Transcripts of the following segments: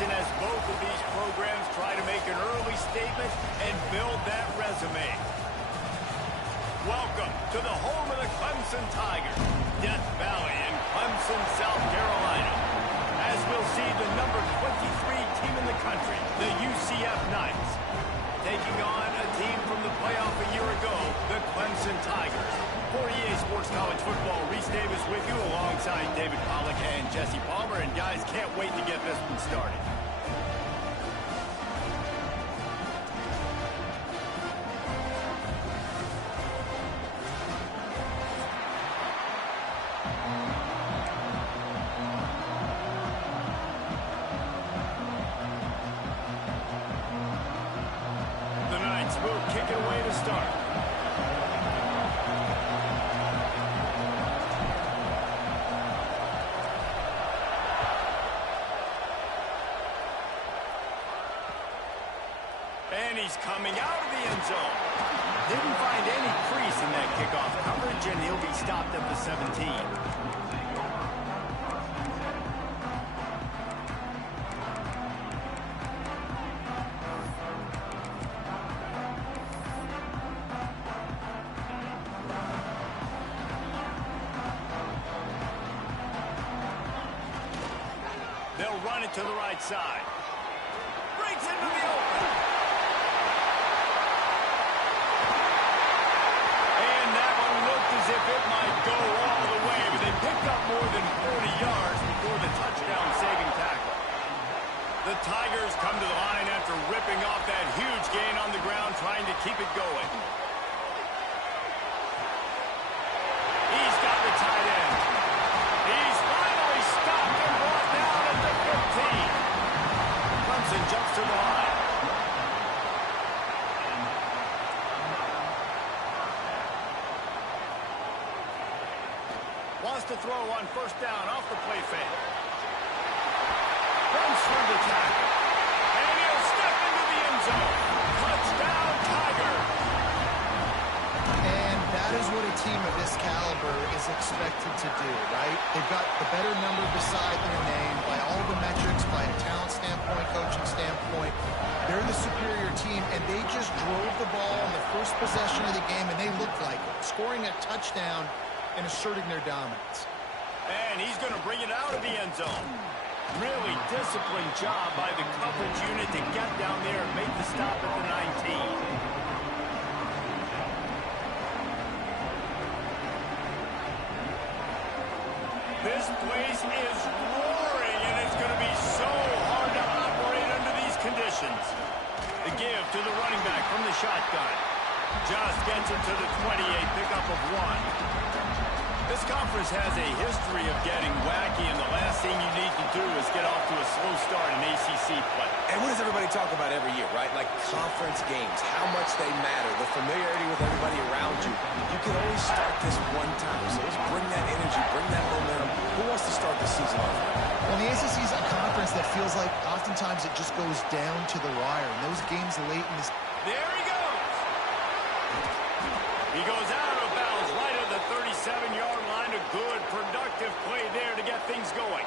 season as both of these programs try to make an early statement and build that resume. Welcome to the home of the Clemson Tigers, Death Valley in Clemson, South Carolina. As we'll see the number 23 team in the country, the UCF Knights, taking on a team from the playoff a year ago, the Clemson Tigers. For EA Sports College Football, Reese Davis with you alongside David Pollack and Jesse Palmer. And guys, can't wait to get this one started. The Knights will kick it away to start. And he's coming out of the end zone. Didn't find any crease in that kickoff coverage, and he'll be stopped at the 17. They'll run it to the right side. Breaks into the open. As if it might go all the way, but they picked up more than 40 yards before the touchdown-saving tackle. The Tigers come to the line after ripping off that huge gain on the ground, trying to keep it going. He's got the tight end. He's finally stopped and brought down at the 15. Clemson jumps to the line. Wants to throw on first down off the play fake. Runs through the tackle. And he'll step into the end zone. Touchdown, Tiger. And that is what a team of this caliber is expected to do, right? They've got the better number beside their name by all the metrics, by a talent standpoint, coaching standpoint. They're the superior team, and they just drove the ball on the first possession of the game, and they looked like it, scoring a touchdown and asserting their dominance. And he's going to bring it out of the end zone. Really disciplined job by the coverage unit to get down there and make the stop at the 19. This place is roaring, and it's going to be so hard to operate under these conditions. The give to the running back from the shotgun. Just gets it to the 28, pickup of 1. This conference has a history of getting wacky, and the last thing you need to do is get off to a slow start in ACC play. And what does everybody talk about every year, right? Like conference games, how much they matter, the familiarity with everybody around you. You can only start this one time, so let's bring that energy, bring that momentum. Who wants to start the season off? Well, the ACC is a conference that feels like oftentimes it just goes down to the wire. And those games late in this... There he goes! He goes out of bounds right at the 37-yard line. A good, productive play there to get things going.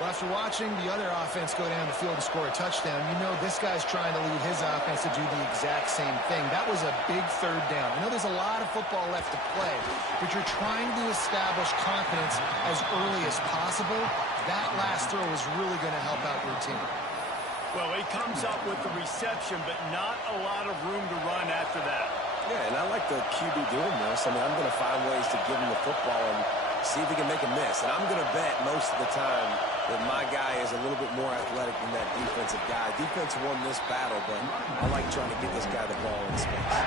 Well, after watching the other offense go down the field and score a touchdown, you know this guy's trying to lead his offense to do the exact same thing. That was a big third down. I know there's a lot of football left to play, but you're trying to establish confidence as early as possible. That last throw is really going to help out your team. Well, he comes up with the reception, but not a lot of room to run after that. Yeah, and I like the QB doing this. I mean, I'm going to find ways to give him the football and see if he can make a miss. And I'm going to bet most of the time that my guy is a little bit more athletic than that defensive guy. Defense won this battle, but I like trying to get this guy the ball in space.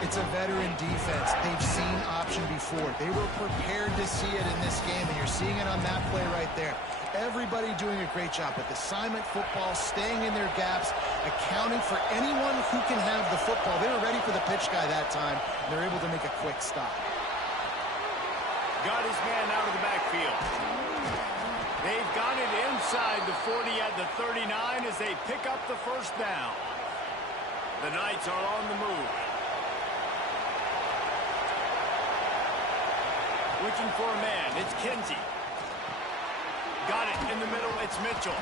It's a veteran defense. They've seen option before. They were prepared to see it in this game, and you're seeing it on that play right there. Everybody doing a great job with assignment football, staying in their gaps, accounting for anyone who can have the football. They were ready for the pitch guy that time. They're able to make a quick stop. Got his man out of the backfield. They've got it inside the 40 at the 39 as they pick up the first down. The Knights are on the move. Looking for a man. It's Kinsey. Got it in the middle. It's Mitchell.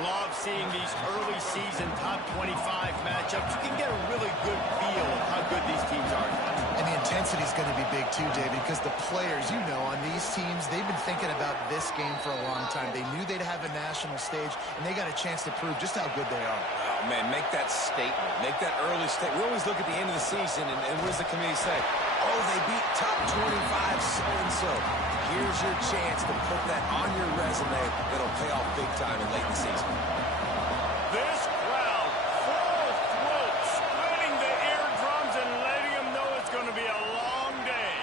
Love seeing these early season top 25 matchups. You can get a really good feel of how good these teams are. And the intensity is going to be big too, David, because the players, you know, on these teams, they've been thinking about this game for a long time. They knew they'd have a national stage, and they got a chance to prove just how good they are. Oh, man, make that statement. Make that early statement. We always look at the end of the season, and what does the committee say? Oh, they beat top 25 so-and-so. Here's your chance to put that on your resume that'll pay off big time in late in the season. This crowd, full throat, splitting the eardrums and letting them know it's going to be a long day.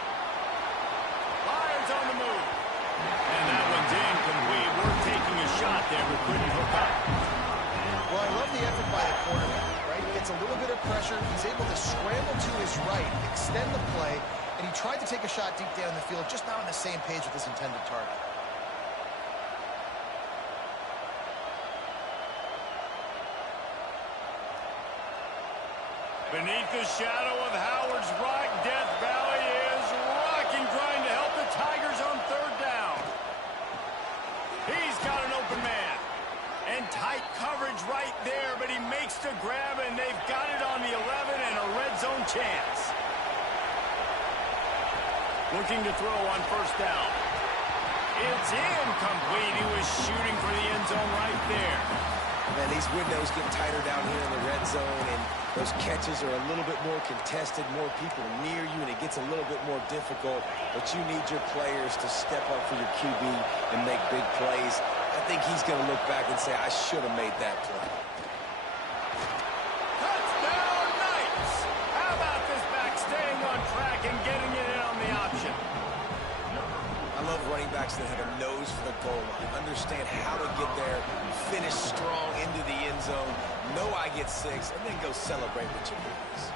Fires on the move. And that one's incomplete. We're taking a shot there, but couldn't hook up. Well, I love the effort by the quarterback, right? He gets a little bit of pressure. He's able to scramble to his right, extend the play, and he tried to take a shot deep down the field, just not on the same page with his intended target. Beneath the shadow of Howard's Rock, Death Valley is rocking, trying to help the Tigers on third down. He's got an open man. And tight coverage right there, but he makes the grab, and they've got it on the 11 and a red zone chance. Looking to throw on first down. It's incomplete. He was shooting for the end zone right there. Man, these windows get tighter down here in the red zone, and those catches are a little bit more contested, more people near you, and it gets a little bit more difficult. But you need your players to step up for your QB and make big plays. I think he's going to look back and say, I should have made that play. Touchdown, Knights! How about this back staying on track and getting it in on the option? I love running backs that have a nose for the goal line, understand how to get there, finish strong into the end zone, know I get 6, and then go celebrate with your boys.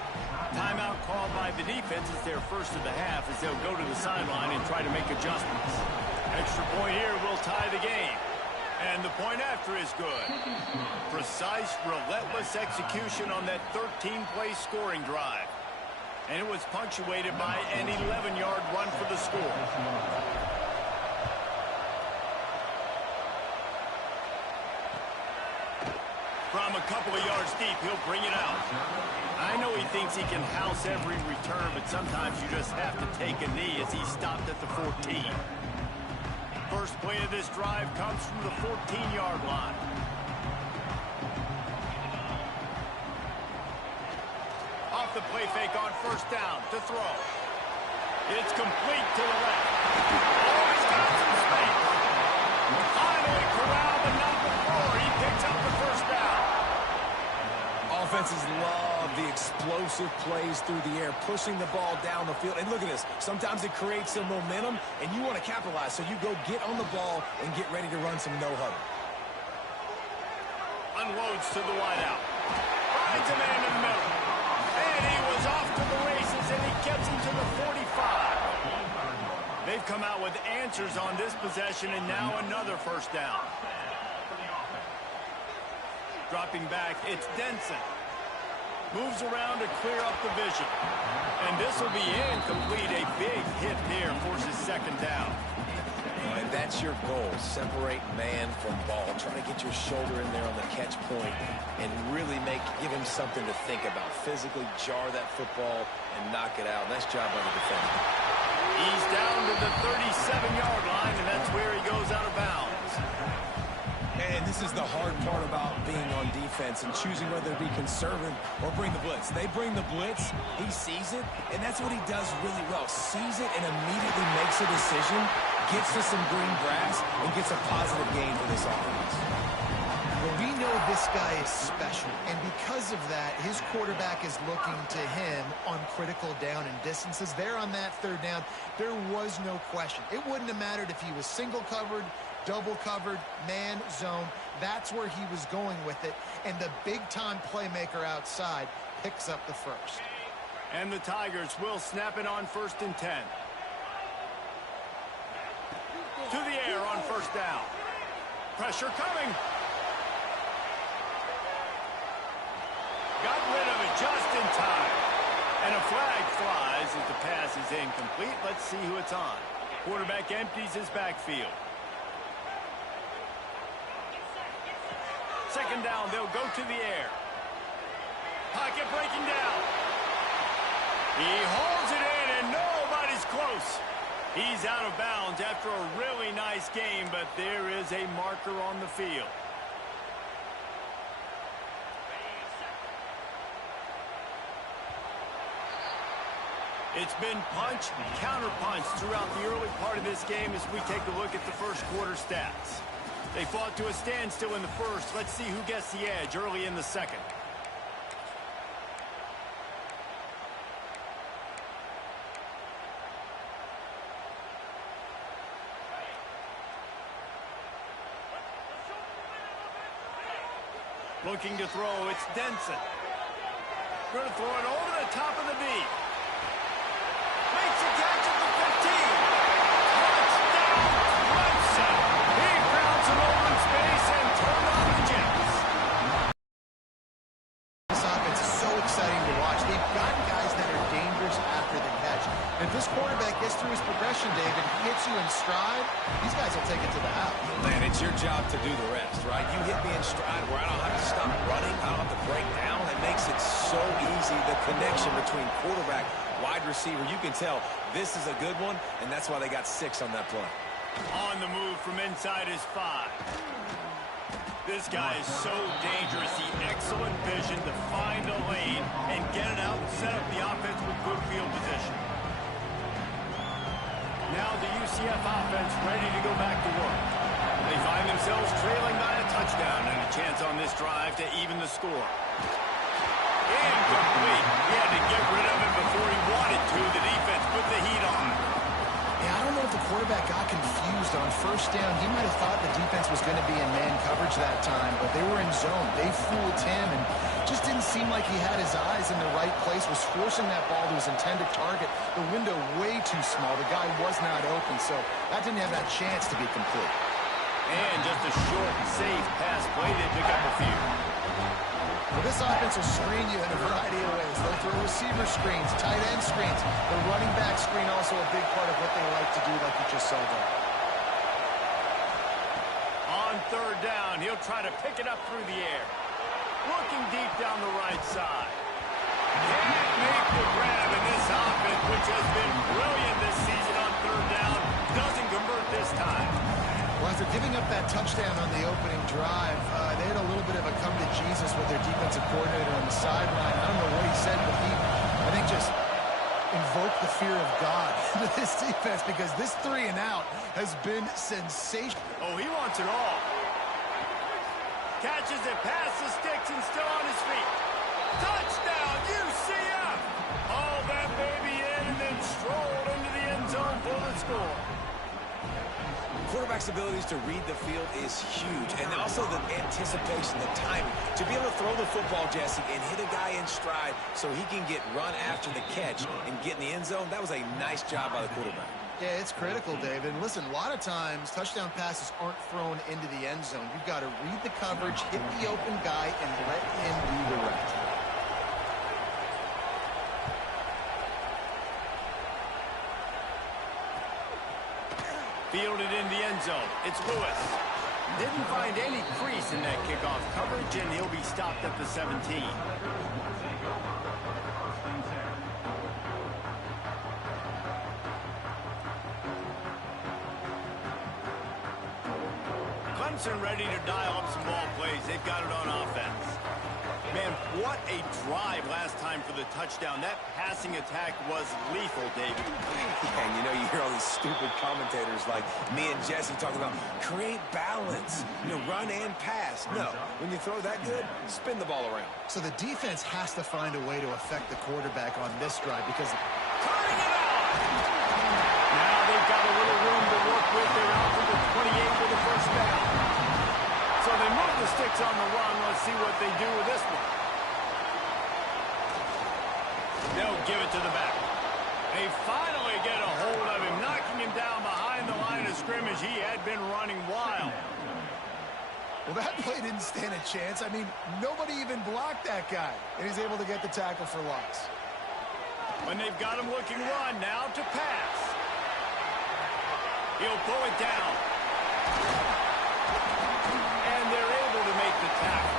Timeout called by the defense is their first of the half as they'll go to the sideline and try to make adjustments. Extra point here will tie the game. And the point after is good. Precise, relentless execution on that 13-play scoring drive. And it was punctuated by an 11-yard run for the score. From a couple of yards deep, he'll bring it out. I know he thinks he can house every return, but sometimes you just have to take a knee as he stopped at the 14. First play of this drive comes from the 14-yard line. Off the play fake on first down to throw. It's complete to the left. Oh, he's got some space. Finally corralled, but not before. He picks up the first down. Offenses love the explosive plays through the air, pushing the ball down the field. And look at this. Sometimes it creates some momentum, and you want to capitalize. So you go get on the ball and get ready to run some no-huddle. Unloads to the wideout. Finds a man in the middle. And he was off to the races, and he gets him to the 45. They've come out with answers on this possession, and now another first down. Dropping back, it's Denson. Moves around to clear up the vision. And this will be incomplete. A big hit there forces second down. And that's your goal. Separate man from ball. Try to get your shoulder in there on the catch point and really give him something to think about. Physically jar that football and knock it out. Nice job by the defender. He's down to the 37-yard line, and that's where he goes out of bounds. And this is the hard part about being on defense and choosing whether to be conservative or bring the blitz. They bring the blitz, he sees it, and that's what he does really well. Sees it and immediately makes a decision, gets to some green grass, and gets a positive gain for this offense. Well, we know this guy is special, and because of that, his quarterback is looking to him on critical down and distances. There on that third down, there was no question. It wouldn't have mattered if he was single covered, double covered, man, zone. That's where he was going with it. And the big-time playmaker outside picks up the first. And the Tigers will snap it on 1st and 10. To the air on first down. Pressure coming. Got rid of it just in time. And a flag flies as the pass is incomplete. Let's see who it's on. Quarterback empties his backfield. second down, they'll go to the air. Pocket breaking down. He holds it in, and nobody's close. He's out of bounds after a really nice game, but there is a marker on the field. It's been punch, counter-punch throughout the early part of this game as we take a look at the first quarter stats. They fought to a standstill in the first. Let's see who gets the edge early in the second. Looking to throw, it's Denson. Going to throw it over the top of the deep. Makes a catch at the 15. Touchdown, Clemson. He found some open space and turned on the Jets. This offense is so exciting to watch. They've got guys that are dangerous after the catch. And if this quarterback gets through his progression, David, he hits you in stride, these guys will take it to the house. Man, it's your job to do the rest, right? You hit me in stride where I don't have to stop running. I don't have to break down. It makes it so easy, the connection between quarterback, wide receiver. You can tell this is a good one, and that's why they got 6 on that play. On the move from inside his 5. This guy is so dangerous. He excellent vision to find a lane and get it out and set up the offense with good field position. Now the UCF offense ready to go back to work. They find themselves trailing by a touchdown and a chance on this drive to even the score. Incomplete. He had to get rid of it before he wanted to. The defense put the heat on. Yeah, I don't know if the quarterback got confused on first down. He might have thought the defense was going to be in man coverage that time, but they were in zone. They fooled him and just didn't seem like he had his eyes in the right place, was forcing that ball to his intended target. The window way too small. The guy was not open, so that didn't have that chance to be complete. And just a short, safe pass play. They pick up a few. Well, this offense will screen you in a variety of ways. They'll throw receiver screens, tight end screens. The running back screen also a big part of what they like to do, like you just saw there. On third down, he'll try to pick it up through the air. Looking deep down the right side. Can't make the grab in this offense, which has been brilliant this season on third down. Doesn't convert this time. Well, after giving up that touchdown on the opening drive, they had a little bit of a come to Jesus with their defensive coordinator on the sideline. I don't know what he said, but he, I think, just invoked the fear of God into this defense because this 3 and out has been sensational. Oh, he wants it all. Catches it past the sticks and still on his feet. Touchdown, UCF! Haul that baby in and then strolled into the end zone for the score. Quarterback's abilities to read the field is huge, and also the anticipation, the timing. To be able to throw the football, Jesse, and hit a guy in stride so he can get run after the catch and get in the end zone, that was a nice job by the quarterback. Yeah, it's critical, David. And listen, a lot of times touchdown passes aren't thrown into the end zone. You've got to read the coverage, hit the open guy, and let him do the rest. Fielded in the end zone. It's Lewis. Didn't find any crease in that kickoff coverage, and he'll be stopped at the 17. Clemson ready to dial up some ball plays. They've got it on offense. Man, what a drive last time for the touchdown. That passing attack was lethal, David. And you know, you hear all these stupid commentators like me and Jesse talking about create balance, you know, run and pass. No, when you throw that good, spin the ball around. So the defense has to find a way to affect the quarterback on this drive because... Turning it on! Now they've got a little room to work with. They're out to the 28 with the first down. So they move the sticks on the run. Let's see what they do with this one. They'll give it to the back. They finally get a hold of him, knocking him down behind the line of scrimmage. He had been running wild. Well, that play didn't stand a chance. I mean, nobody even blocked that guy. And he's able to get the tackle for loss. When they've got him looking run, now to pass. He'll pull it down. And they're able to make the tackle.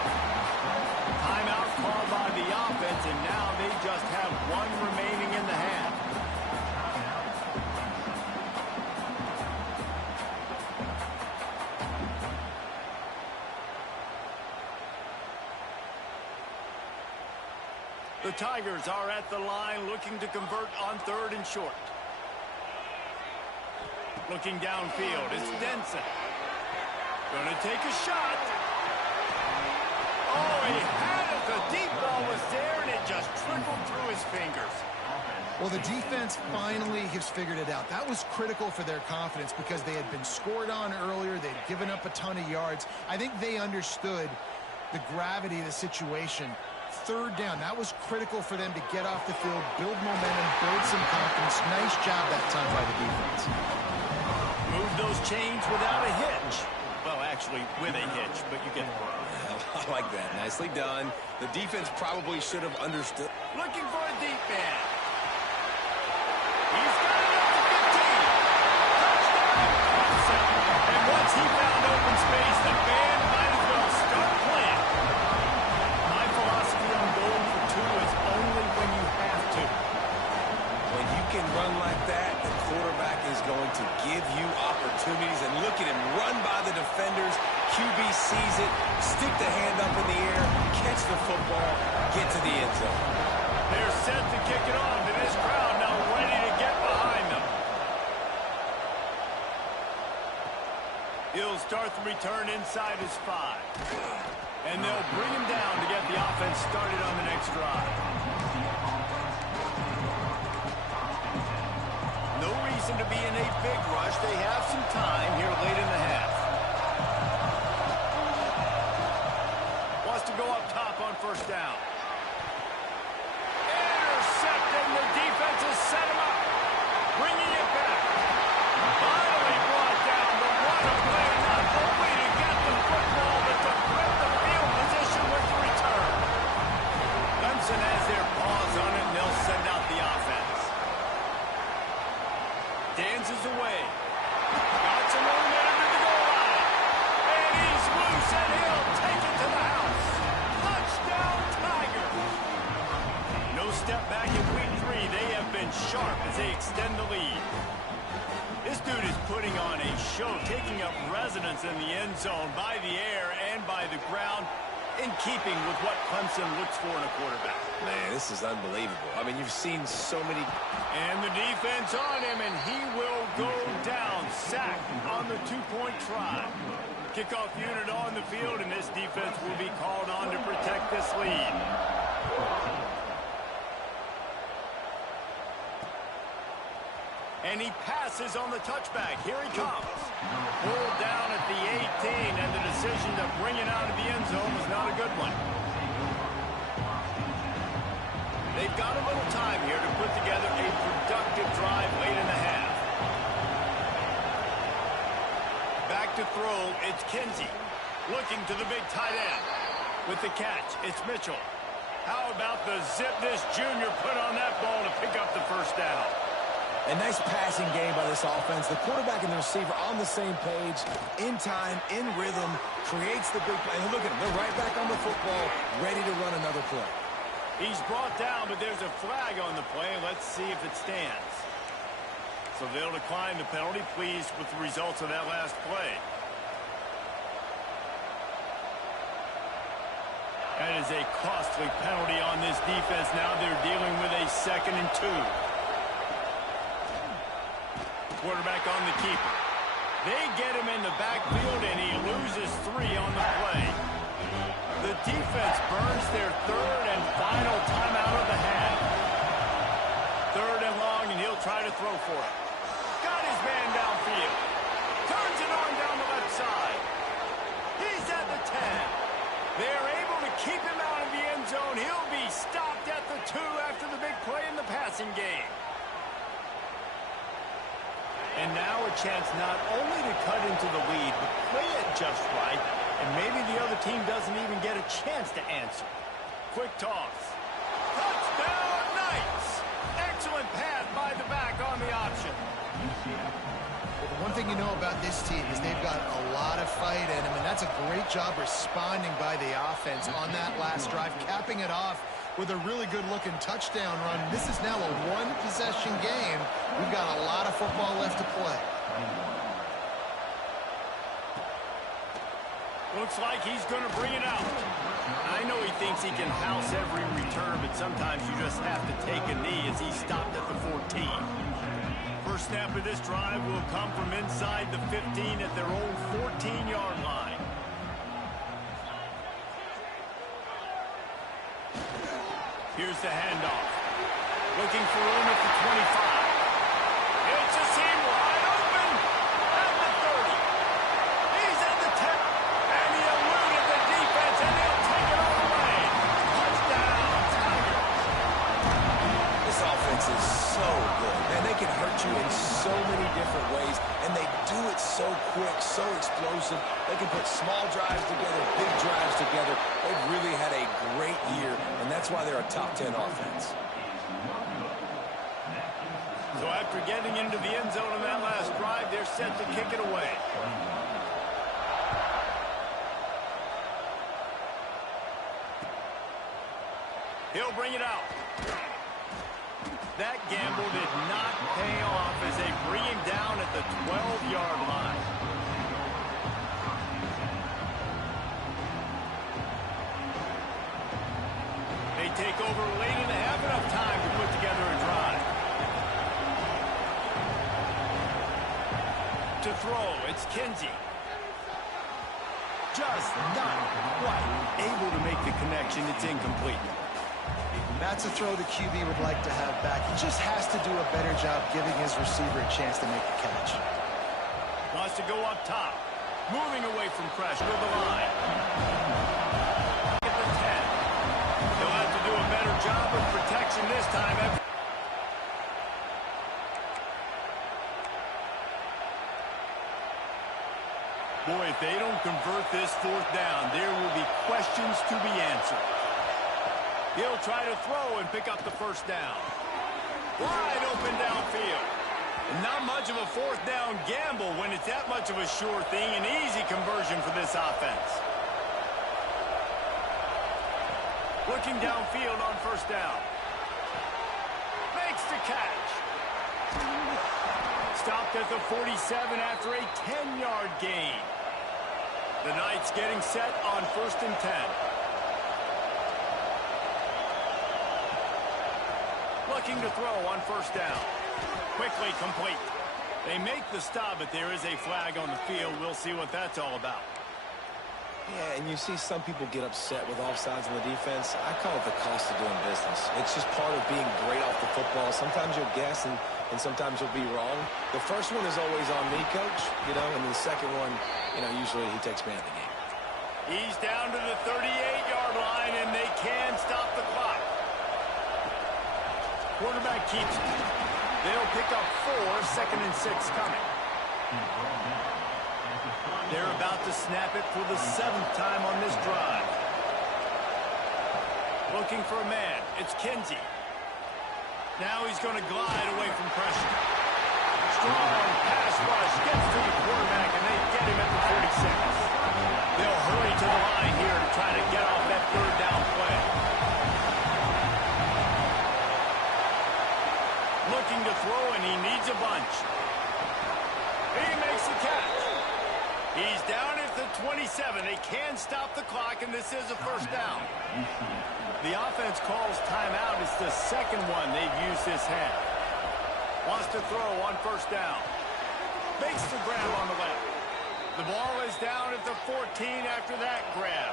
The Tigers are at the line looking to convert on 3rd and short. Looking downfield, it's Denson. Gonna take a shot. Oh, he had it. The deep ball was there, and it just trickled through his fingers. Well, the defense finally has figured it out. That was critical for their confidence because they had been scored on earlier. They'd given up a ton of yards. I think they understood the gravity of the situation. 3rd down, that was critical for them to get off the field, build momentum, build some confidence. Nice job that time by the defense. Move those chains without a hitch. Well, actually, with a hitch, but you get the point. I like that. Nicely done. The defense probably should have understood. Looking for a deep man. He's got it up to 15. Touchdown, Clemson. And once he found open space, the band might as well start playing. My philosophy on going for 2 is only when you have to. When you can run like that, the quarterback is going to give you opportunities. And look at him run by the defenders. QB sees it, stick the hand up in the air, catch the football, get to the end zone. They're set to kick it off, and this crowd now ready to get behind them. He'll start the return inside his 5. And they'll bring him down to get the offense started on the next drive. No reason to be in a big rush. They have some time here late in the half. Wants to go up top on 1st down. Intercepted, the defense has set him up. Bringing it back. Finally brought down, but what a play not only to get the football, but to flip the field position with the return. Clemson has their paws on it, and they'll send out the offense. Dances away. Got some momentum to the goal line. And he's loose, and he'll take it to the house. Touchdown, Tigers. No step back in week 3. They have been sharp as they extend the lead. This dude is putting on a show, taking up residence in the end zone by the air and by the ground, in keeping with what Clemson looks for in a quarterback. Man, this is unbelievable. I mean, you've seen so many. And the defense on him, and he will go down. Sacked on the 2-point try. Kickoff unit on the field, and this defense will be called on to protect this lead. And he passes on the touchback. Here he comes. Pulled down at the 18, and the decision to bring it out of the end zone was not a good one. They've got a little time here to put together a productive drive late in the half. Back to throw, it's Kinsey. Looking to the big tight end. With the catch, it's Mitchell. How about the Zipness Jr. put on that ball to pick up the 1st down? A nice passing game by this offense. The quarterback and the receiver on the same page, in time, in rhythm, creates the big play. And look at them. They're right back on the football, ready to run another play. He's brought down, but there's a flag on the play. Let's see if it stands. So they'll decline the penalty. Pleased with the results of that last play. That is a costly penalty on this defense. Now they're dealing with a 2nd and 2. Quarterback on the keeper. They get him in the backfield, and he loses 3 on the play. The defense burns their 3rd and final timeout of the half. 3rd and long, and he'll try to throw for it. Got his man downfield. Turns it on down the left side. He's at the 10. They're able to keep him out of the end zone. He'll be stopped at the 2 after the big play in the passing game. And now a chance not only to cut into the lead, but play it just right, and maybe the other team doesn't even get a chance to answer. Quick toss. Touchdown, Knights! Excellent pass by the back on the option. Well, the one thing you know about this team is they've got a lot of fight in them, and that's a great job responding by the offense on that last drive, capping it off with a really good-looking touchdown run. This is now a 1-possession game. We've got a lot of football left to play. Looks like he's going to bring it out. I know he thinks he can house every return, but sometimes you just have to take a knee as he stopped at the 14. First snap of this drive will come from inside the 15 at their own 14-yard line. Here's the handoff. Looking for room at the 25. It's a seam wide open at the 30. He's at the 10. And he eluded the defense, and he'll take it all the way. Touchdown, Tigers. This offense is so good. Man, they can hurt you in so many different ways, and they do it so quick, so explosive. They can put small drives together, big drives together. They've really had a great year, and that's why they're a top 10 offense. So after getting into the end zone on that last drive, they're set to kick it away. He'll bring it out. That gamble did not pay off as they bring him down at the 12-yard line. They take over late and have enough time to put together a drive. To throw, it's Kinsey. Just not quite able to make the connection. It's incomplete. That's a throw the QB would like to have back. He just has to do a better job giving his receiver a chance to make the catch. Wants to go up top. Moving away from pressure to the line. At the 10. He'll have to do a better job of protection this time. Boy, if they don't convert this fourth down, there will be questions to be answered. He'll try to throw and pick up the first down. Wide open downfield. Not much of a fourth down gamble when it's that much of a sure thing. An easy conversion for this offense. Looking downfield on first down. Makes the catch. Stopped at the 47 after a 10-yard gain. The Knights getting set on 1st and 10. Looking to throw on first down. Quickly complete. They make the stop, but there is a flag on the field. We'll see what that's all about. Yeah, and you see some people get upset with offsides on the defense. I call it the cost of doing business. It's just part of being great off the football. Sometimes you'll guess, and sometimes you'll be wrong. The first one is always on me, Coach, and the second one, usually he takes me out of the game. He's down to the 38-yard line, and they can stop the clock. Quarterback keeps it. They'll pick up 4, 2nd and 6 coming. They're about to snap it for the 7th time on this drive. Looking for a man. It's Kinsey. Now he's going to glide away from pressure. Strong pass rush gets to the quarterback, and they get him at the 46. They'll hurry to the line here to try to get off that 3rd down play. Looking to throw, and he needs a bunch. He makes the catch. He's down at the 27. They can stop the clock, and this is a first down. The offense calls timeout. It's the second one they've used this half. Wants to throw on first down. Makes the grab on the left. The ball is down at the 14 after that grab.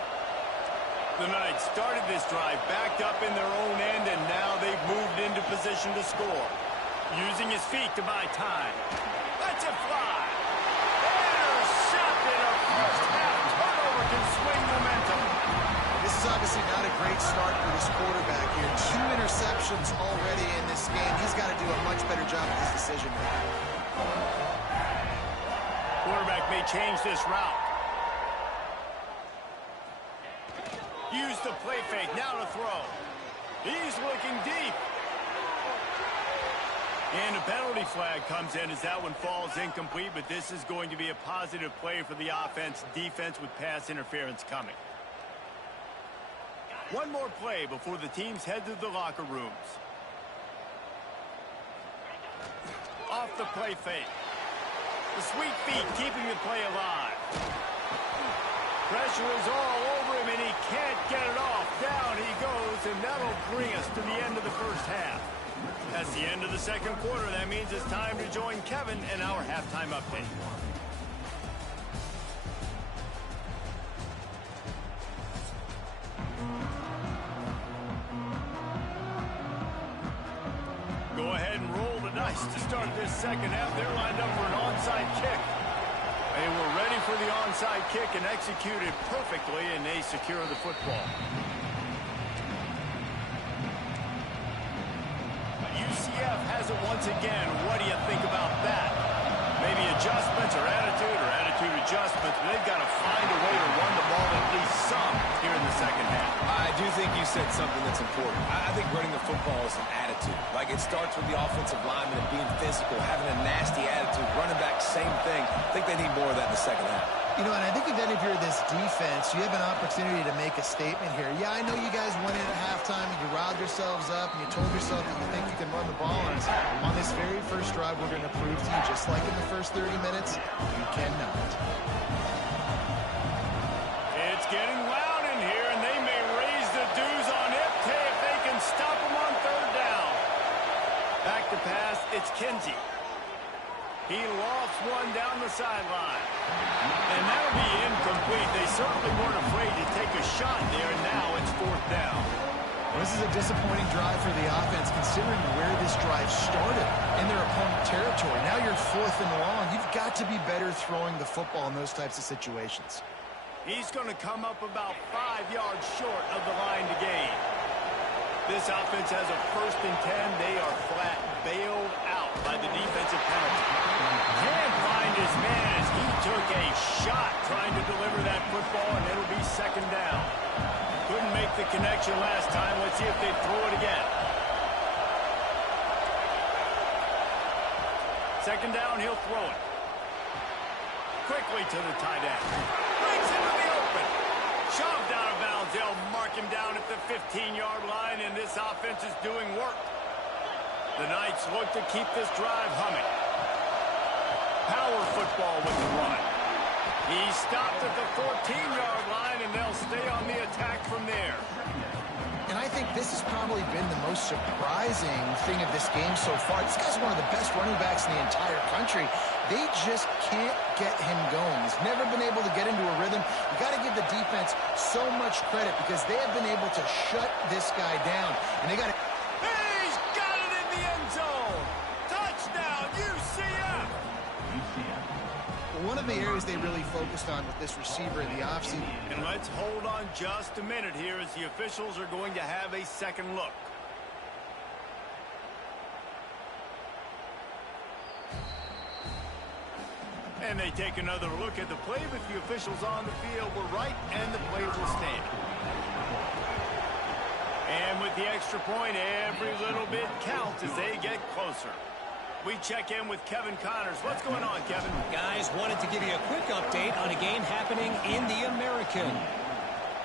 The Knights started this drive backed up in their own end, and now they've moved into position to score. Using his feet to buy time. Lets it fly. Intercepted. A first half turnover can swing momentum. This is obviously not a great start for this quarterback here. 2 interceptions already in this game. He's got to do a much better job of his decision making. Quarterback may change this route. Use the play fake. Now to throw. He's looking deep. And a penalty flag comes in as that one falls incomplete, but this is going to be a positive play for the offense. Defense with pass interference coming. One more play before the teams head to the locker rooms. Off the play fake. The sweet feet keeping the play alive. Pressure is all over him, and he can't get it off. Down he goes, and that'll bring us to the end of the first half. That's the end of the second quarter. That means it's time to join Kevin in our halftime update. Go ahead and roll the dice to start this second half. They're lined up for an onside kick. They were ready for the onside kick and executed perfectly, and they secure the football. UCF has it once again. What do you think about that? Maybe adjustments or attitude adjustments, but they've got to find a way to run the ball at least some here in the second half. I do think you said something that's important. I think running the football is an attitude. Like, it starts with the offensive lineman and being physical, having a nasty attitude. Running back, same thing. I think they need more of that in the second half. You know, and I think if you're this defense, you have an opportunity to make a statement here. Yeah, I know you guys went in at halftime and you riled yourselves up and you told yourself that you think you can run the ball on this very first drive. We're going to prove to you, just like in the first 30 minutes, you cannot. It's getting loud in here, and they may raise the dues on Ipte if they can stop them on third down. Back to pass, it's Kinsey. He lofts one down the sideline. And that'll be incomplete. They certainly weren't afraid to take a shot there, and now it's fourth down. This is a disappointing drive for the offense, considering where this drive started in their opponent territory. Now you're fourth and long. You've got to be better throwing the football in those types of situations. He's going to come up about 5 yards short of the line to gain. This offense has a 1st and 10. They are flat bailed out by the defensive penalty. Can't find his man as he took a shot trying to deliver that football, and it'll be second down. Couldn't make the connection last time. Let's see if they throw it again. Second down, he'll throw it. Quickly to the tight end. Breaks into the open. Shoved out of bounds. They'll mark him down at the 15-yard line, and this offense is doing work. The Knights look to keep this drive humming. Power football with the run. He stopped at the 14-yard line, and they'll stay on the attack from there. And I think this has probably been the most surprising thing of this game so far. This guy's one of the best running backs in the entire country. They just can't get him going. He's never been able to get into a rhythm. You got to give the defense so much credit because they have been able to shut this guy down. And they got to... He's got it in the end zone. Touchdown, UCF. One of the areas they really focused on with this receiver in the offseason. And let's hold on just a minute here as the officials are going to have a second look. And they take another look at the play, but the officials on the field were right, and the play will stand. And with the extra point, every little bit counts as they get closer. We check in with Kevin Connors. What's going on, Kevin? Guys, wanted to give you a quick update on a game happening in the American.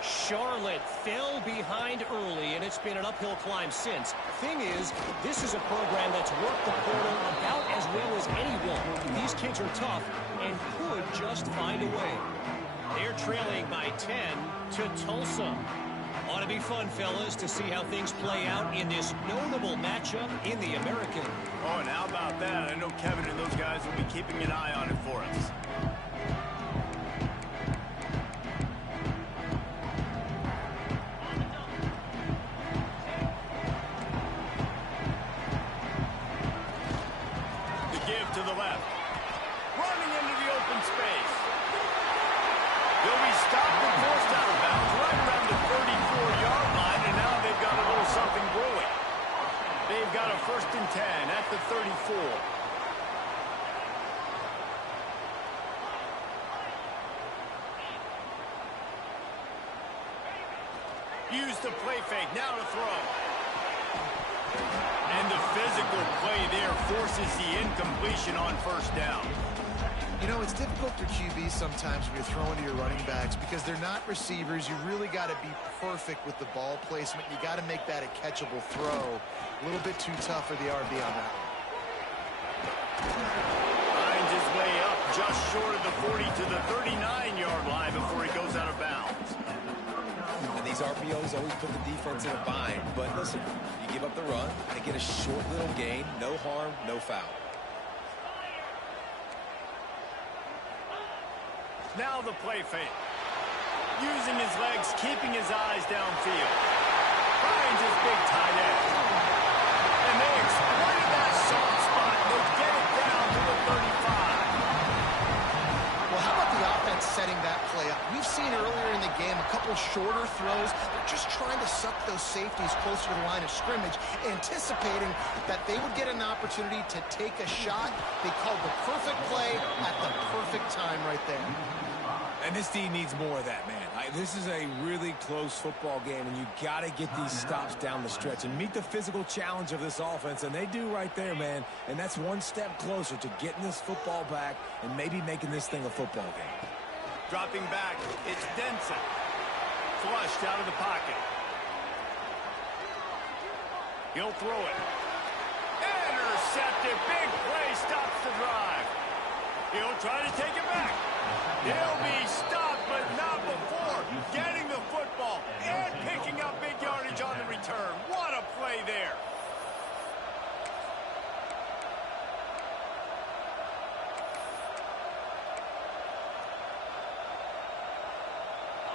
Charlotte fell behind early, and it's been an uphill climb since. Thing is, this is a program that's worked the portal about as well as anyone. These kids are tough and could just find a way. They're trailing by 10 to Tulsa. Ought to be fun, fellas, to see how things play out in this notable matchup in the American. Oh, and how about that? I know Kevin and those guys will be keeping an eye on it for us. The give to the left. Running into the open space. He'll be stopped and forced out of bounds right around the 34-yard line, and now they've got a little something brewing. They've got a 1st and 10 at the 34. Use the play fake, now to throw. And the physical play there forces the incompletion on 1st down. You know, it's difficult for QBs sometimes when you're throwing to your running backs because they're not receivers. You really got to be perfect with the ball placement. You got to make that a catchable throw. A little bit too tough for the RB on that one. Finds his way up just short of the 40 to the 39-yard line before he goes out of bounds. these RPOs always put the defense in a bind. But listen, you give up the run, they get a short little gain, no harm, no foul. Now the play fake. Using his legs, keeping his eyes downfield. Finds his big tight end. And they exploited that soft spot. They get it down to the 35. Well, how about the offense setting that play up? We've seen earlier in the game a couple shorter throws. They're just trying to suck those safeties closer to the line of scrimmage, anticipating that they would get an opportunity to take a shot. They called the perfect play at the perfect time right there. And this team needs more of that, man. This is a really close football game, and you got to get these stops down the stretch and meet the physical challenge of this offense, and they do right there, man. And that's one step closer to getting this football back and maybe making this thing a football game. Dropping back, it's Denson. Flushed out of the pocket. He'll throw it. Intercepted. Big play stops the drive. He'll try to take it back. He'll be stopped, but not before getting the football and picking up big yardage on the return. What a play there.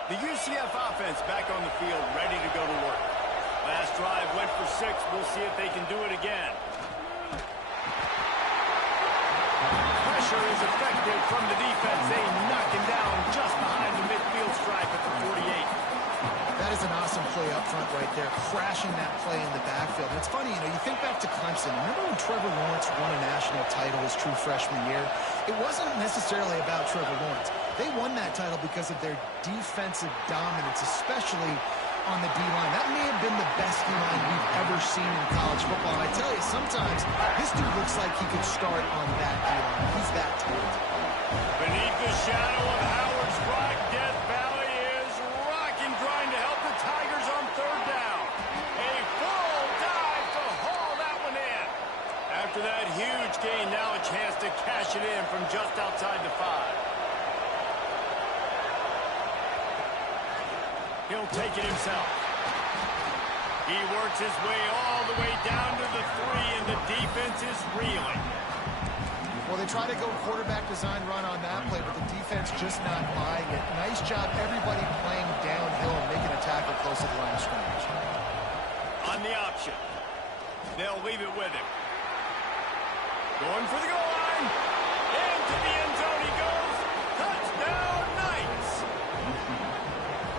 The UCF offense back on the field, ready to go to work. Last drive went for 6. We'll see if they can do it again. Pressure is effective from the defense. They knock him down just behind the midfield stripe at the 48. That is an awesome play up front right there, crashing that play in the backfield. And it's funny, you think back to Clemson. Remember when Trevor Lawrence won a national title his true freshman year? It wasn't necessarily about Trevor Lawrence. They won that title because of their defensive dominance, especially on the D-line. That may have been the best D-line we've ever seen in college football. And I tell you, sometimes this dude looks like he could start on that D-line. He's that talented. Beneath the shadow of Howard's Rock, Death Valley is rocking, trying to help the Tigers on third down. A full dive to haul that one in. After that huge gain, now a chance to cash it in from just outside the 5. He'll take it himself. He works his way all the way down to the 3, and the defense is reeling. Well, they try to go quarterback design run on that play, but the defense just not buying it. Nice job, everybody playing downhill and making a tackle close to the line of scrimmage. On the option. They'll leave it with him. Going for the goal line. Into the end zone he goes. Touchdown, Knights.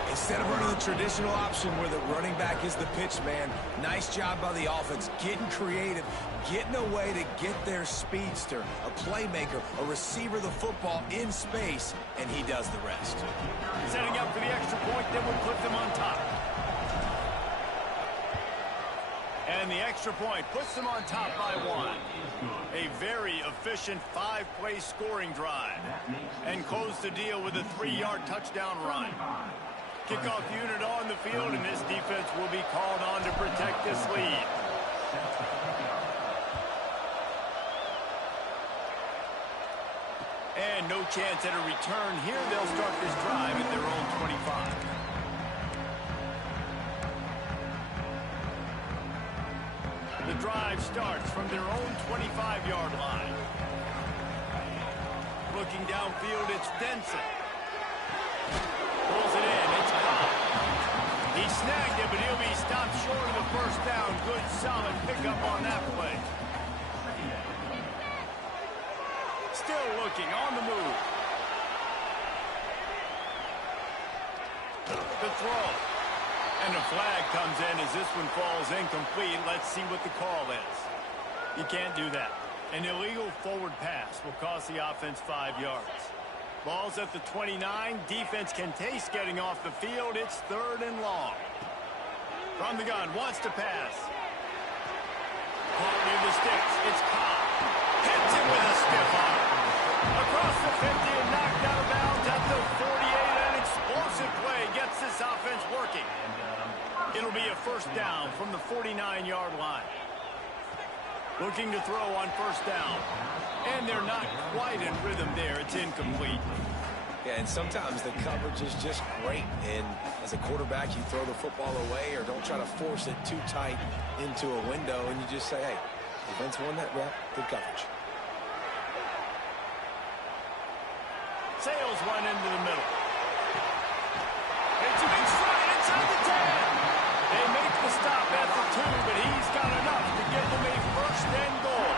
Instead of running the traditional option where the running back is the pitch man, nice job by the offense, getting creative, getting a way to get their speedster, a playmaker, a receiver the football in space, and he does the rest. Setting up for the extra point, then we'll put them on top. And the extra point puts them on top by 1. A very efficient 5-play scoring drive. And close the deal with a 3-yard touchdown run. Kickoff unit on the field, and this defense will be called on to protect this lead. And no chance at a return here. They'll start this drive at their own 25. The drive starts from their own 25-yard line. Looking downfield, it's Denson. Pulls it in. It's caught. He snagged it, but he'll be stopped short of the first down. Good, solid pickup on that play. Still looking on the move. The throw. And a flag comes in as this one falls incomplete. Let's see what the call is. You can't do that. An illegal forward pass will cost the offense 5 yards. Ball's at the 29. Defense can taste getting off the field. It's 3rd and long. From the gun, wants to pass. Caught near the sticks. It's caught. Hits him with a stiff arm. Across the 50 and knocked out of bounds at the 48. An explosive play gets this offense working. It'll be a first down from the 49-yard line. Looking to throw on first down. And they're not quite in rhythm there. It's incomplete. Yeah, and sometimes the coverage is just great. And as a quarterback, you throw the football away or don't try to force it too tight into a window, and you just say, hey, defense won that rep, good coverage. Sails one into the middle. It's a big stride inside the 10. They make the stop at the 2, but he's got enough to give them a first and goal.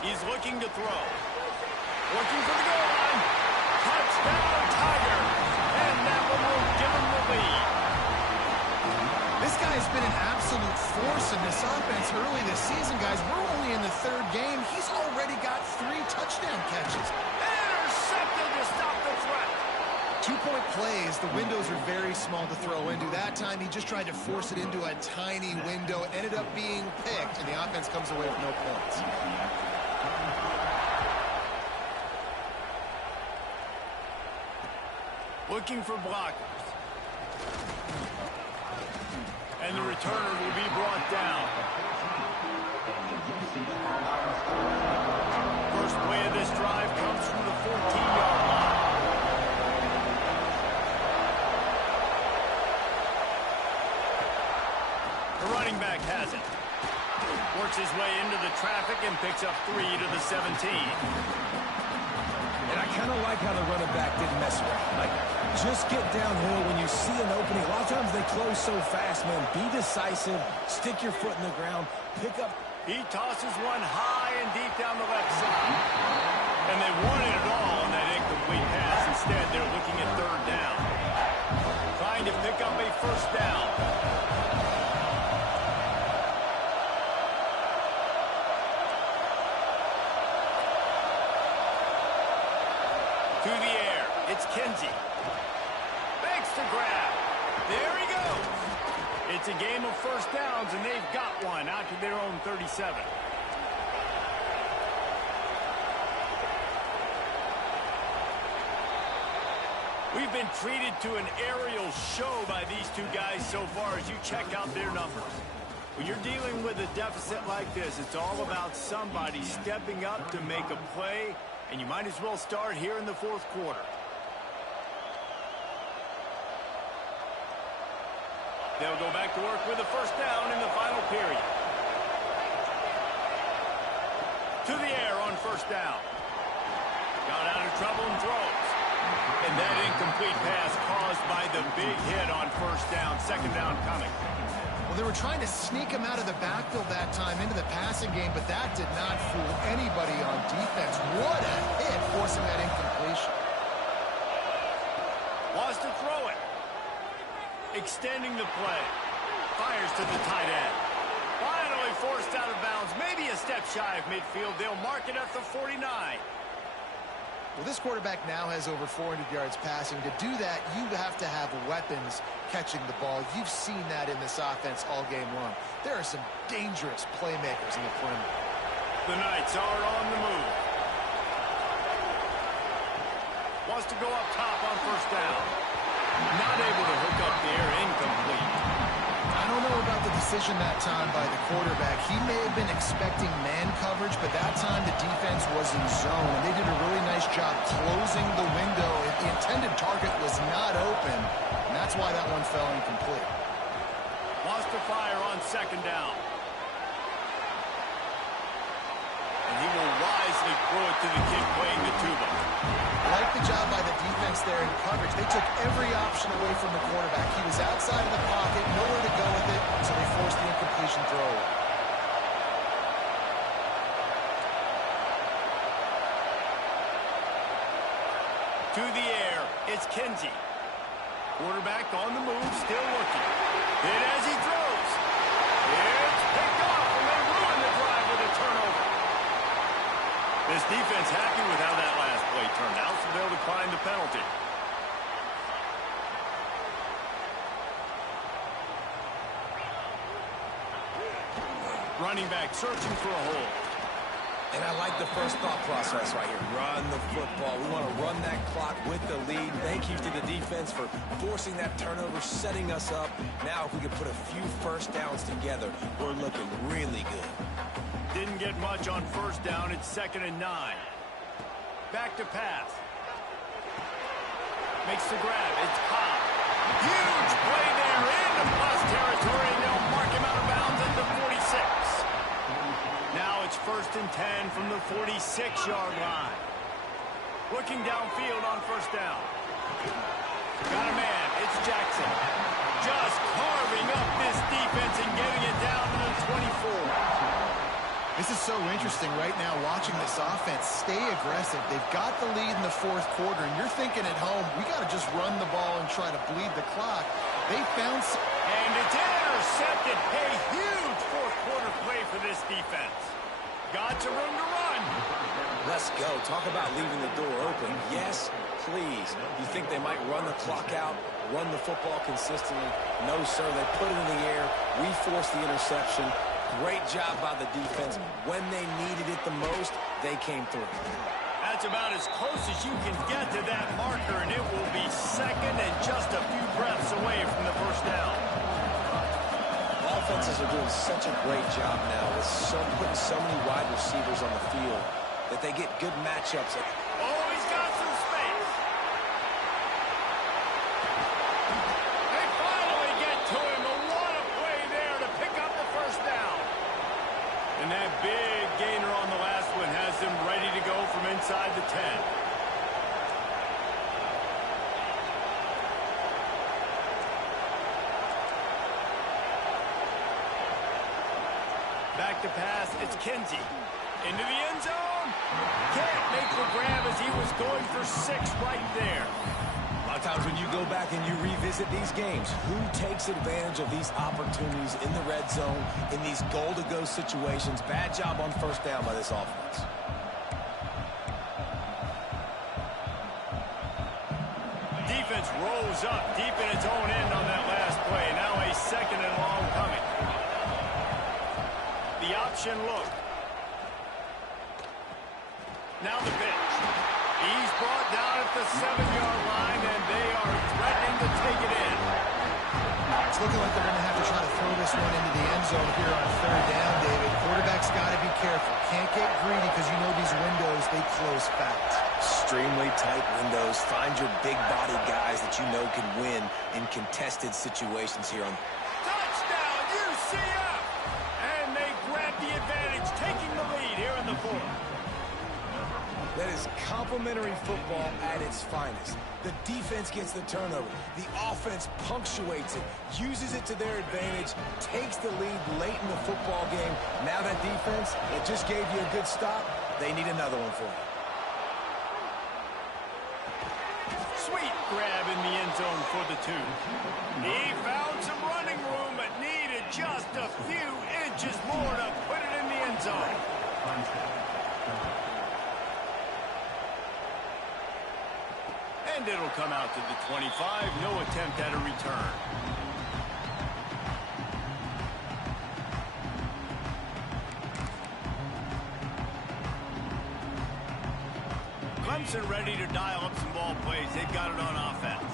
He's looking to throw. Looking for the goal line. Touchdown, Tiger. And that one will give him the lead. This guy has been an absolute force in this offense early this season, guys. We're only in the 3rd game. He's already got 3 touchdown catches. Intercepted to stop the threat. 2-point plays, the windows are very small to throw into. That time, he just tried to force it into a tiny window. It ended up being picked, and the offense comes away with no points. Looking for blockers. And the returner will be brought down. First play of this drive comes from the 14-yard line. The running back has it. Works his way into the traffic and picks up 3 to the 17. And I kind of like how the running back didn't mess around. Like, just get downhill when you see an opening. A lot of times they close so fast, man. Be decisive. Stick your foot in the ground. Pick up. He tosses one high and deep down the left side. And they wanted it all on that incomplete pass. Instead, they're looking at 3rd down. Trying to pick up a first down. To the air. It's Kinsey. Makes the grab. There he goes. It's a game of first downs, and they've got one out to their own 37. We've been treated to an aerial show by these two guys so far as you check out their numbers. When you're dealing with a deficit like this, it's all about somebody stepping up to make a play, and you might as well start here in the 4th quarter. They'll go back to work with a first down in the final period. To the air on first down. Got out of trouble and throws. And that incomplete pass caused by the big hit on first down. 2nd down coming. Well, they were trying to sneak him out of the backfield that time into the passing game, but that did not fool anybody on defense. What a hit, forcing that incompletion. Wants to throw it. Extending the play. Fires to the tight end. Finally forced out of bounds. Maybe a step shy of midfield. They'll mark it at the 49. Well, this quarterback now has over 400 yards passing. To do that, you have to have weapons catching the ball. You've seen that in this offense all game long. There are some dangerous playmakers in the perimeter. The Knights are on the move. Wants to go up top on first down. Not able to hook up there. Incomplete. I don't know about the decision that time by the quarterback. He may have been expecting man coverage, but that time the defense was in zone. They did a really nice job closing the window. The intended target was not open, and that's why that one fell incomplete. Wants to fire on 2nd down. And he will wisely throw it to the kid playing the tuba. I like the job by the defense there in coverage. They took every option away from the quarterback. He was outside of the pocket, nowhere to go with it, so they forced the incompletion throw. To the air, it's Kinsey. Quarterback on the move, still looking. Hit as he throws. It's picked off, and they ruin the drive with a turnover. This defense happy with how that last play turned out, so they'll decline the penalty. Running back searching for a hole. And I like the first thought process right here. Run the football. We want to run that clock with the lead. Thank you to the defense for forcing that turnover, setting us up. Now if we can put a few first downs together, we're looking really good. Didn't get much on first down. It's 2nd and 9. Back to pass. Makes the grab. It's Cobb. Huge play there into plus territory, and they'll mark him out of bounds at the 46. Now it's 1st and 10 from the 46-yard line. Looking downfield on first down. Got a man. It's Jackson. Just carving up this defense and getting it down to the 24. This is so interesting right now watching this offense stay aggressive. They've got the lead in the 4th quarter, and you're thinking at home, we got to just run the ball and try to bleed the clock. They found some... And it's intercepted. A huge 4th quarter play for this defense. Got some room to run. Let's go. Talk about leaving the door open. Yes, please. You think they might run the clock out, run the football consistently? No, sir. They put it in the air. We forced the interception. Great job by the defense. When they needed it the most, they came through. That's about as close as you can get to that marker, and it will be 2nd and just a few breaths away from the first down. Offenses are doing such a great job now with putting so many wide receivers on the field that they get good matchups. Oh, he's got some space. They finally get to him. But what a play there to pick up the first down. And that big gainer on the last one has them ready to go from inside the 10. Back to pass, it's Kinsey. Into the end zone. Can't make the grab as he was going for 6 right there. A lot of times when you go back and you revisit these games, who takes advantage of these opportunities in the red zone, in these goal-to-go situations? Bad job on first down by this offense. Defense rolls up deep in its own end on that last play. Now a 2nd and long coming. The option look. Now the pitch. He's brought down at the 7-yard line, and they are threatening to take it in. It's looking like they're going to have to try to throw this one into the end zone here on 3rd down, David. Quarterback's got to be careful. Can't get greedy because you know these windows, they close fast. Extremely tight windows. Find your big body guys that you know can win in contested situations here on. Touchdown, UCF! And they grab the advantage, taking the lead here in the 4th. That is complimentary football at its finest. The defense gets the turnover. The offense punctuates it, uses it to their advantage, takes the lead late in the football game. Now that defense, it just gave you a good stop. They need another one for you. Sweet grab in the end zone for the 2. He found some running room, but needed just a few inches more to put it in the end zone. And it'll come out to the 25. No attempt at a return. Clemson ready to dial up some ball plays. They've got it on offense.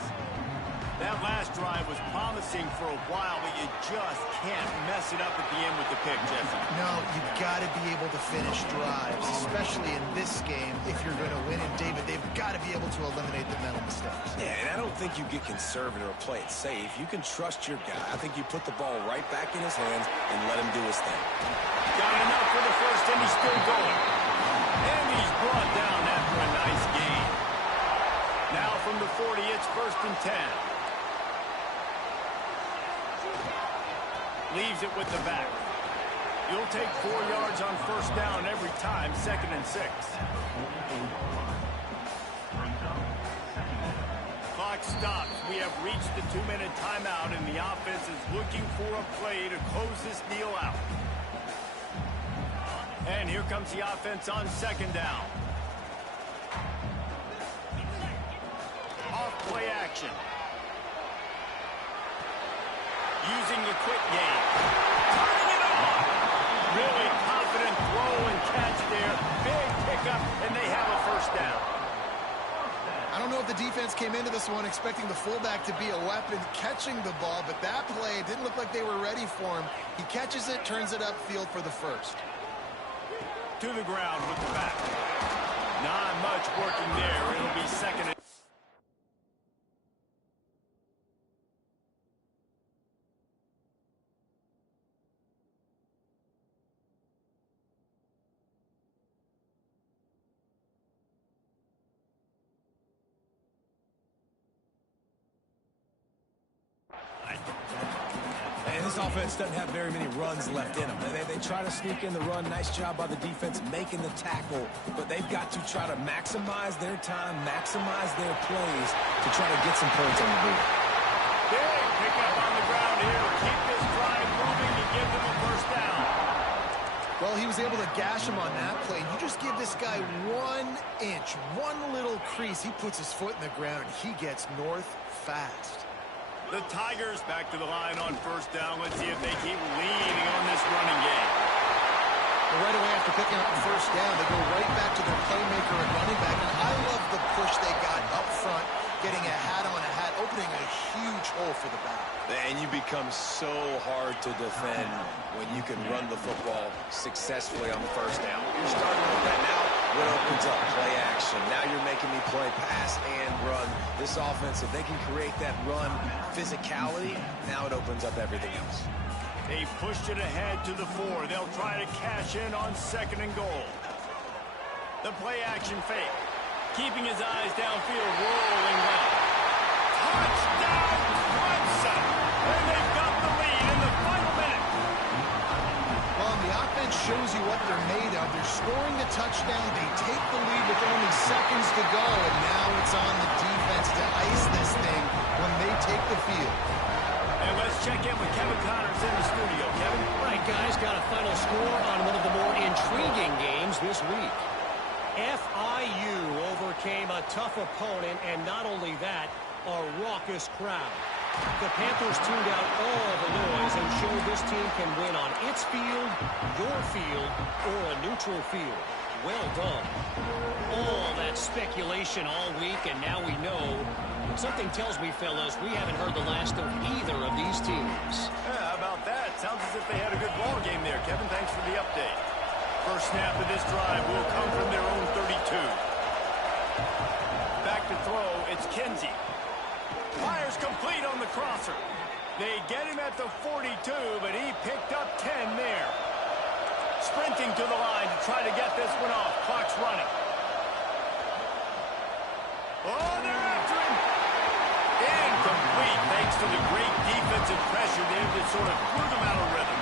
That last drive was promising for a while, but you just can't mess it up at the end with the pick, Jesse. No, you've got to be able to finish drives, especially in this game if you're going to win. And, David, they've got to be able to eliminate the mental mistakes. Yeah, and I don't think you get conservative or play it safe. You can trust your guy. I think you put the ball right back in his hands and let him do his thing. Got enough for the first, and he's still going. And he's brought down after a nice gain. Now from the 40, it's 1st and 10. Leaves it with the back. You'll take 4 yards on first down every time, 2nd and 6. Clock stops. We have reached the 2-minute timeout, and the offense is looking for a play to close this deal out. And here comes the offense on 2nd down. Off play action. Using the quick game. Turning it on. Really confident throw and catch there. if the defense came into this one expecting the fullback to be a weapon catching the ball, but that play didn't look like they were ready for him. He catches it, turns it upfield for the first. To the ground with the back. Not much working there. It'll be second and And this offense doesn't have very many runs left in them. They try to sneak in the run. Nice job by the defense making the tackle. But they've got to try to maximize their time, maximize their plays to try to get some points on the board. big pickup on the ground here to keep this drive moving to give them a first down. Well, he was able to gash him on that play. You just give this guy 1 inch, one little crease. He puts his foot in the ground, and he gets north fast. The Tigers back to the line on first down. Let's see if they keep leaning on this running game. Well, right away after picking up the first down, they go right back to their playmaker and running back. And I love the push they got up front, getting a hat on a hat, opening a huge hole for the back. And you become so hard to defend when you can run the football successfully on the first down. You're starting with that now. What opens up play action. Now you're making me play pass and run. This offense, if they can create that run physicality, now it opens up everything else. They pushed it ahead to the 4. They'll try to cash in on second and goal. The play action fake. Keeping his eyes downfield, rolling well. Touchdown, Clemson! And they've got the lead in the final minute. Well, the offense shows you what they're made of. They're scoring the touchdown. They take the lead with only seconds to go, and now it's on the defense to ice this thing when they take the field. And let's check in with Kevin Connors in the studio. Kevin? Right, guys, got a final score on one of the more intriguing games this week. FIU overcame a tough opponent, and not only that, a raucous crowd. The Panthers tuned out all the noise and showed this team can win on its field, your field, or a neutral field. Well done. All that speculation all week, and now we know. Something tells me, fellas, we haven't heard the last of either of these teams. Yeah, how about that? Sounds as if they had a good ball game there. Kevin, thanks for the update. First snap of this drive will come from their own 32. Back to throw, it's Kinsey. Fires complete on the crosser. They get him at the 42, but he picked up 10 there. Sprinting to the line to try to get this one off. Clock's running. Oh, they're after him. Incomplete, thanks to the great defensive pressure there that sort of threw them out of rhythm.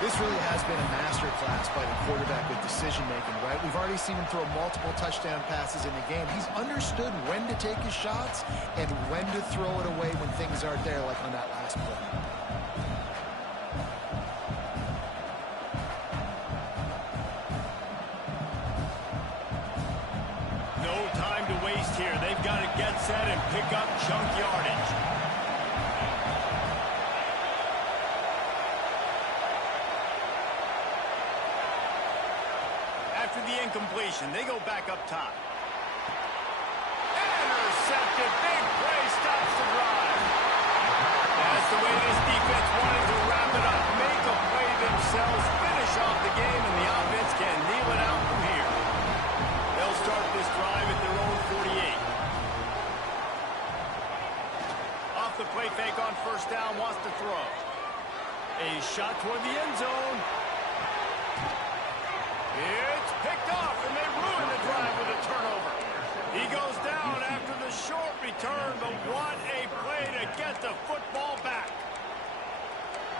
This really has been a masterclass by the quarterback with decision-making, right? We've already seen him throw multiple touchdown passes in the game. He's understood when to take his shots and when to throw it away when things aren't there, like on that last play. No time to waste here. They've got to get set and pick up chunk yardage. After the incompletion, they go back up top. Intercepted. Big play stops the drive. That's the way this defense wanted to wrap it up. Make a play themselves, finish off the game, and the offense can kneel it out from here. They'll start this drive at their own 48. Off the play fake on first down, wants to throw. A shot toward the end zone. It's picked off, and they ruin the drive with a turnover. He goes down after the short return, but what a play to get the football back.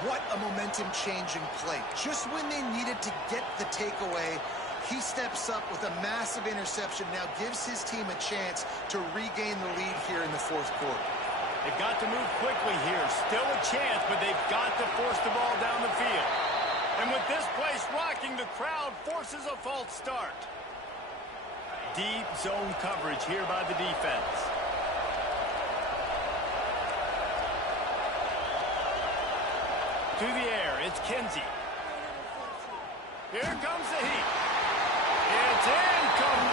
What a momentum-changing play. Just when they needed to get the takeaway, he steps up with a massive interception, now gives his team a chance to regain the lead here in the fourth quarter. They've got to move quickly here. Still a chance, but they've got to force the ball down the field. And with this place rocking, the crowd forces a false start. Deep zone coverage here by the defense. To the air, it's Kinsey. Here comes the heat. It's incomplete.